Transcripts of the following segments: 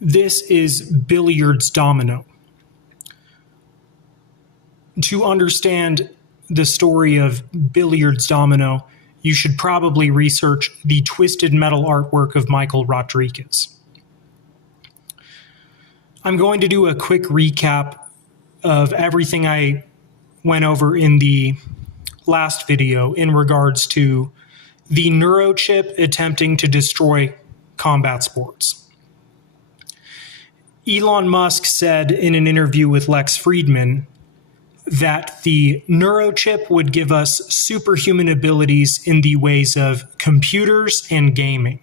This is Billiards Domino. To understand the story of Billiards Domino, you should probably research the twisted metal artwork of Michael Rodriguez. I'm going to do a quick recap of everything I went over in the last video in regards to the neurochip attempting to destroy combat sports. Elon Musk said in an interview with Lex Friedman that the neurochip would give us superhuman abilities in the ways of computers and gaming.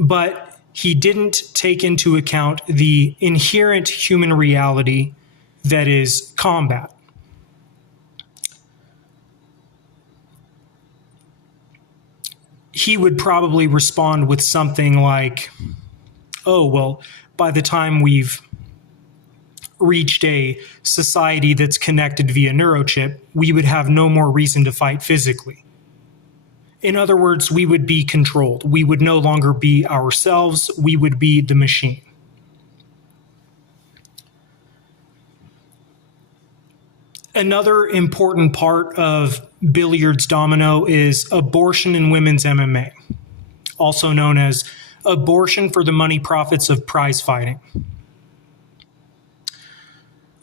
But he didn't take into account the inherent human reality that is combat. He would probably respond with something like, oh, well, by the time we've reached a society that's connected via neurochip, we would have no more reason to fight physically. In other words, we would be controlled. We would no longer be ourselves. We would be the machine. Another important part of Billiards Domino is abortion in women's MMA, also known as abortion for the money profits of prize fighting.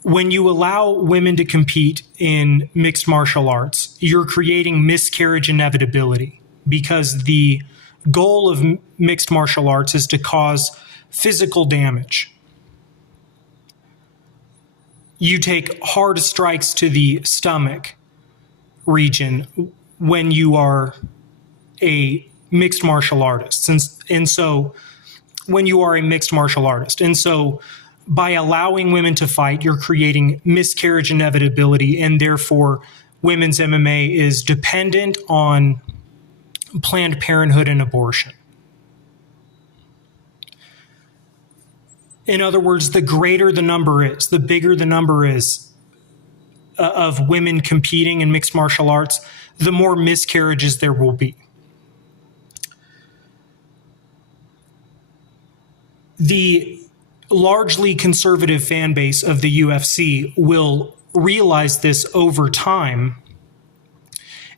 When you allow women to compete in mixed martial arts, you're creating miscarriage inevitability because the goal of mixed martial arts is to cause physical damage. You take hard strikes to the stomach region when you are a mixed martial artist. And so when you are a mixed martial artist. And so by allowing women to fight, you're creating miscarriage inevitability, and therefore women's MMA is dependent on Planned Parenthood and abortion. In other words, the greater the number is, the bigger the number is of women competing in mixed martial arts, the more miscarriages there will be. The largely conservative fan base of the UFC will realize this over time,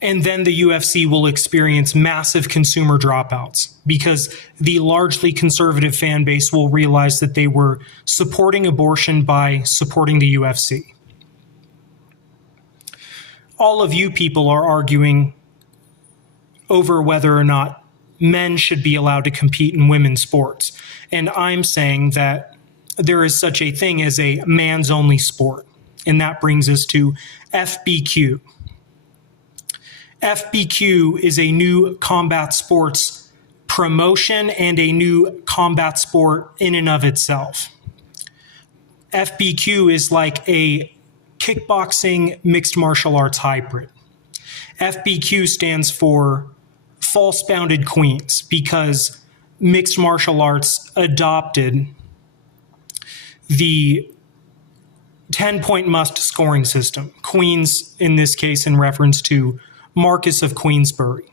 and then the UFC will experience massive consumer dropouts because the largely conservative fan base will realize that they were supporting abortion by supporting the UFC. All of you people are arguing over whether or not men should be allowed to compete in women's sports. And I'm saying that there is such a thing as a man's only sport. And that brings us to FBQ. FBQ is a new combat sports promotion and a new combat sport in and of itself. FBQ is like a kickboxing mixed martial arts hybrid. FBQ stands for false bounded queens because mixed martial arts adopted the 10-point must scoring system. Queens, in this case, in reference to Marcus of Queensbury.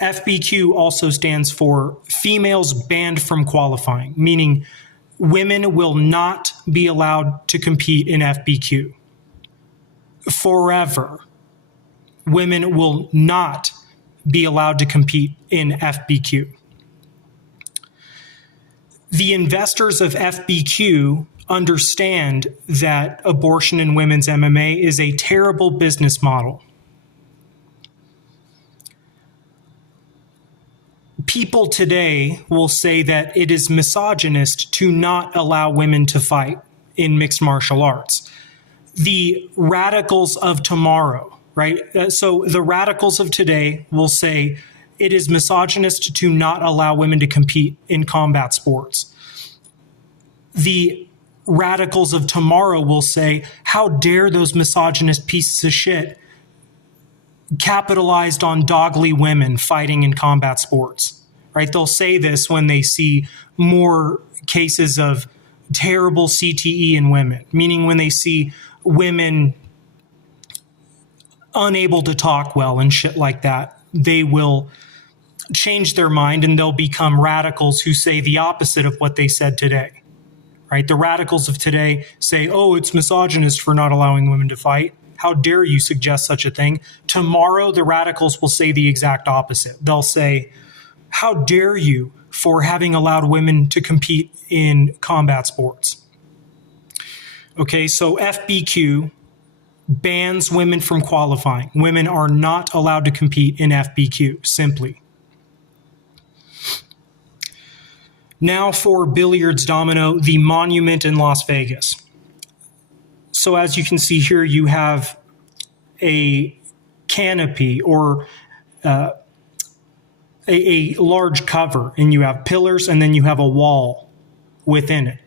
FBQ also stands for females banned from qualifying, meaning women will not be allowed to compete in FBQ. Forever, women will not be allowed to compete in FBQ. The investors of FBQ understand that abortion in women's MMA is a terrible business model. People today will say that it is misogynist to not allow women to fight in mixed martial arts. The radicals of tomorrow, right? So the radicals of today will say it is misogynist to not allow women to compete in combat sports. The radicals of tomorrow will say, how dare those misogynist pieces of shit capitalized on dogly women fighting in combat sports, right? They'll say this when they see more cases of terrible CTE in women, meaning when they see women unable to talk well and shit like that, they will change their mind and they'll become radicals who say the opposite of what they said today, right? The radicals of today say, oh, it's misogynist for not allowing women to fight. How dare you suggest such a thing? Tomorrow, the radicals will say the exact opposite. They'll say, how dare you for having allowed women to compete in combat sports? Okay, so FBQ bans women from qualifying. Women are not allowed to compete in FBQ, simply. Now for Billiards Domino, the monument in Las Vegas. So as you can see here, you have a canopy or a large cover, and you have pillars, and then you have a wall within it.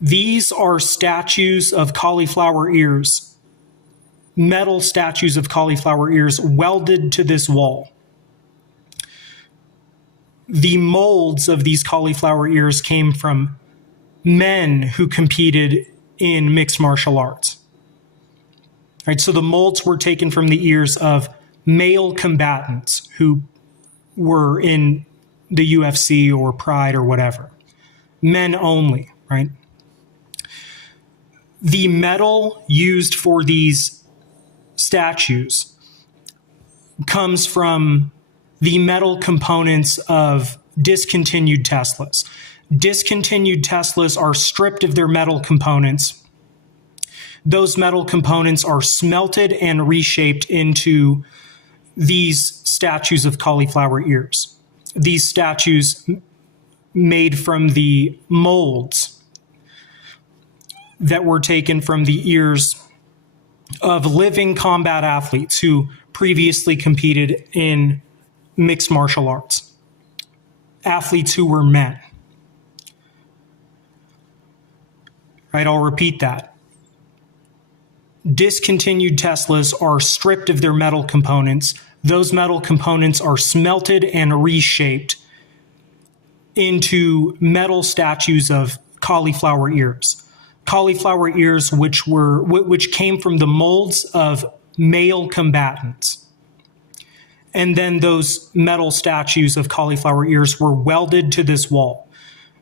These are statues of cauliflower ears, metal statues of cauliflower ears welded to this wall. The molds of these cauliflower ears came from men who competed in mixed martial arts. Right, so the molds were taken from the ears of male combatants who were in the UFC or Pride or whatever. Men only, right? The metal used for these statues comes from the metal components of discontinued Teslas. Discontinued Teslas are stripped of their metal components. Those metal components are smelted and reshaped into these statues of cauliflower ears. These statues made from the molds that were taken from the ears of living combat athletes who previously competed in mixed martial arts. Athletes who were men. Right, I'll repeat that. Discontinued Teslas are stripped of their metal components. Those metal components are smelted and reshaped into metal statues of cauliflower ears. Cauliflower ears which came from the molds of male combatants. And then those metal statues of cauliflower ears were welded to this wall.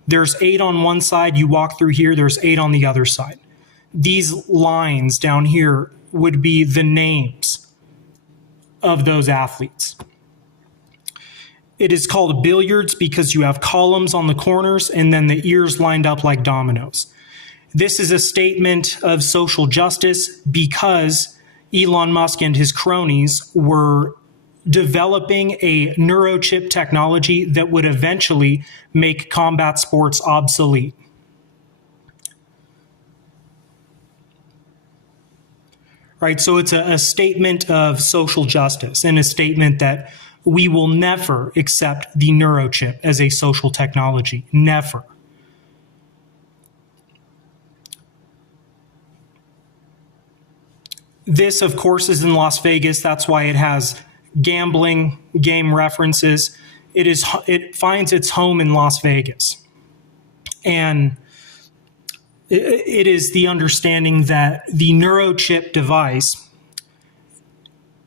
There's 8 on one side, you walk through here, there's 8 on the other side. These lines down here would be the names of those athletes. It is called billiards because you have columns on the corners and then the ears lined up like dominoes. This is a statement of social justice because Elon Musk and his cronies were developing a neurochip technology that would eventually make combat sports obsolete. Right, so it's a statement of social justice and a statement that we will never accept the neurochip as a social technology. Never. This, of course, is in Las Vegas. That's why it has gambling game references. It finds its home in Las Vegas. And it is the understanding that the neurochip device,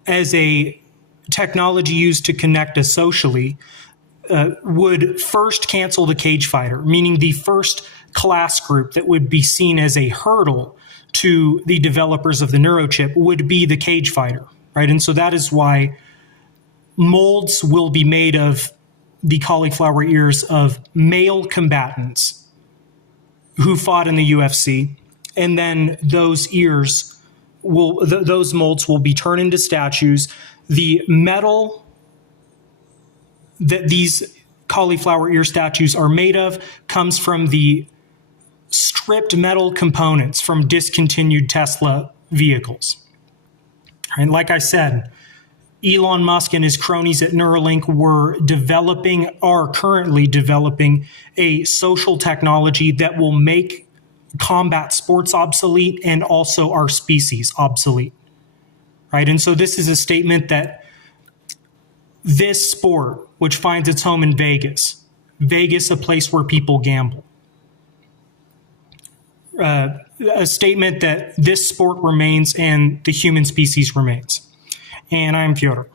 as a technology used to connect us socially, would first cancel the cage fighter, meaning the first class group that would be seen as a hurdle to the developers of the neurochip would be the cage fighter, right? And so that is why molds will be made of the cauliflower ears of male combatants who fought in the UFC, and then those ears those molds will be turned into statues. The metal that these cauliflower ear statues are made of comes from the stripped metal components from discontinued Tesla vehicles. And like I said, Elon Musk and his cronies at Neuralink are currently developing a social technology that will make combat sports obsolete and also our species obsolete. Right? And so this is a statement that this sport, which finds its home in Vegas, a place where people gamble, a statement that this sport remains and the human species remains. And I'm Feodor.